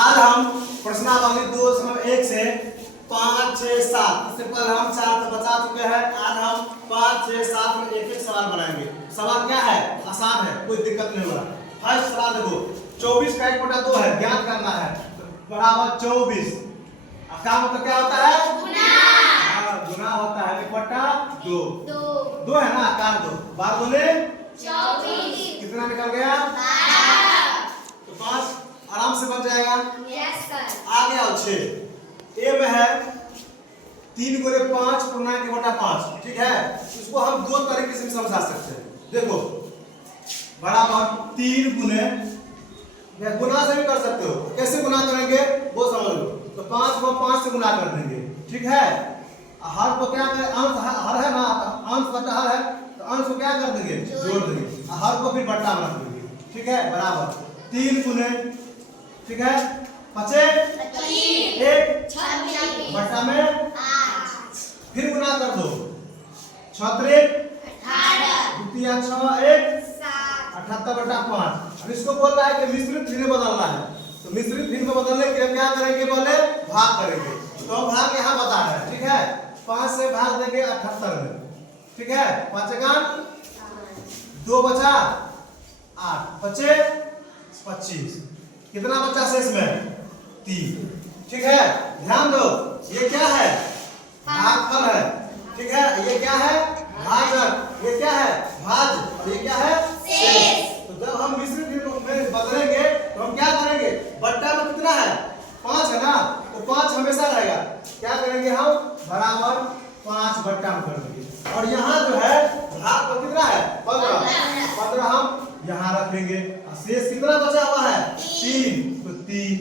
आज हम प्रश्नावली 2.1 से 5, 6, 7 इससे पहले हम 4 तो बचा चुके हैं। आज हम 5, 6, 7 में एक एक सवाल बनाएंगे। सवाल क्या है? आसान है, कोई दिक्कत नहीं होगा। फर्स्ट सवाल देखो, 24 का 1/2 है, ज्ञात करना है। बराबर 24 का मतलब क्या होता है? गुना। गुना होता है 1/2। दो है ना, काट दो। 12 दूनी 24। कितना निकल गया? 12। तो 5 आराम से बन जाएगा। Yes sir. आ गया 6। ए में है 3 गुने 5 पूर्णांक 1/5। ठीक है, इसको हम दो तरीके से समझा सकते हैं। देखो, बराबर 3 गुने, गुना से भी कर सकते हो। कैसे गुना करेंगे वो समझ लो। तो 5 को 5 से गुना कर देंगे। ठीक है, हर को क्या करें? अंश हर है ना, अंश बटा हर है, तो अंश को क्या कर देंगे? जोड़ देंगे। हर को फिर बट्टा में रख देंगे। ठीक है, बराबर 3 गुने, ठीक है, 25 1 26 बट्टा में 8। फिर गुना कर दो, 6 3 18 द्वितीय 6 1 7 78/5। अब इसको बोल रहा है कि मिश्रित भिन्न में बदलना है। तो मिश्रित भिन्न में बदलने के लिए क्या करेंगे? बोले भाग करेंगे। तो हम भाग यहाँ बता रहे हैं। ठीक है, 5 से भाग देंगे 78 में। ठीक है, 5 का 2 बचा 8 बचे 25। कितना बचा शेष में? 3। ठीक है, ध्यान दो, ये क्या है? भागफल है। ठीक है, ये क्या है? भाजक। ये क्या है? भाज। और ये क्या है? शेष। तो जब हम मिश्रित में बदलेंगे तो हम क्या करेंगे? बट्टा में कितना है? 5 है ना, तो 5 हमेशा रहेगा। क्या करेंगे हम? बराबर 5 बट्टा में कर देंगे। और यहाँ जो है भाग पर कितना है? 15 हम यहाँ रख लेंगे। शेष कितना बचा हुआ है? 3। तो 3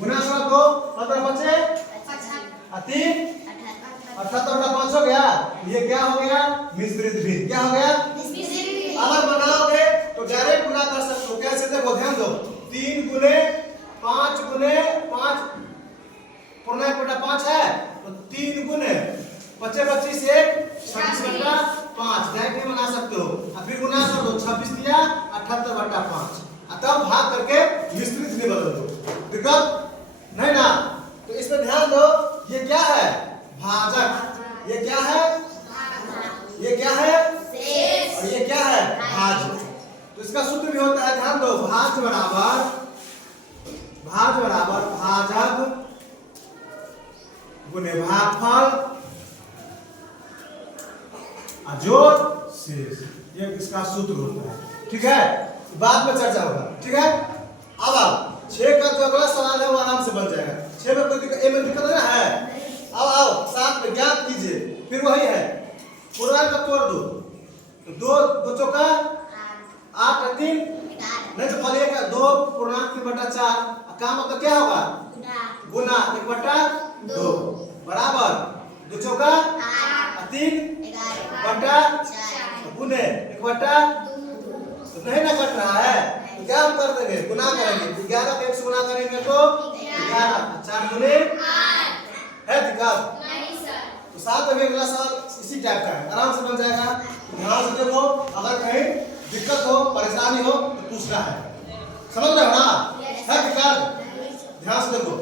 गुना कर दो, 15 बचे 3 78/5 हो गया। ये क्या हो गया? मिश्रित भिन्न। क्या हो गया? अगर बनाओगे तो डायरेक्ट गुना कर सकते हो। कैसे? देखो, ध्यान दो, 3 गुने 5 गुने 5 पूर्णांक 1/5 है, तो 3 गुने 25 1 26/5 डायरेक्ट बना सकते हो। और फिर गुना कर दो, 26 दिया 78/5। तब भाग करके मिश्रित में बदल दो। दिक्कत नहीं ना? तो इसमें ध्यान दो, ये क्या है? भाजक। ये क्या है? ये क्या है? शेष। और ये क्या है? भाज। तो इसका सूत्र भी होता है, ध्यान दो, भाज बराबर भाजक गुने भागफल जोड़ शेष। ये इसका सूत्र होता है। ठीक है, बाद में चर्चा होगा। ठीक है, अब 6 का जो अगला सवाल है वो आराम से बन जाएगा। 6 में कोई दिक्कत नहीं है। अब आओ 7 में ज्ञात कीजिए। फिर वही है, पूर्णांक तोड़ दो। तो 2 चौका 8 और 3 नहीं, तो खाली एक 2 पूर्णांक 3/4 का मतलब क्या होगा? गुना 1/2 बराबर 2 चौका 3 11 गुने 1/2। तो नहीं ना कट रहा है, तो क्या हम कर देंगे? गुना करेंगे। 11 को 1 से गुना करेंगे तो 11 4 गुने 8 है। दिक्कत नहीं सर। तो 7 में अगला सवाल इसी टाइप का है, आराम से बन जाएगा। ध्यान से देखो, अगर कहीं दिक्कत हो, परेशानी हो तो पूछना है। समझ रहे हो ना? है दिक्कत? ध्यान से देखो।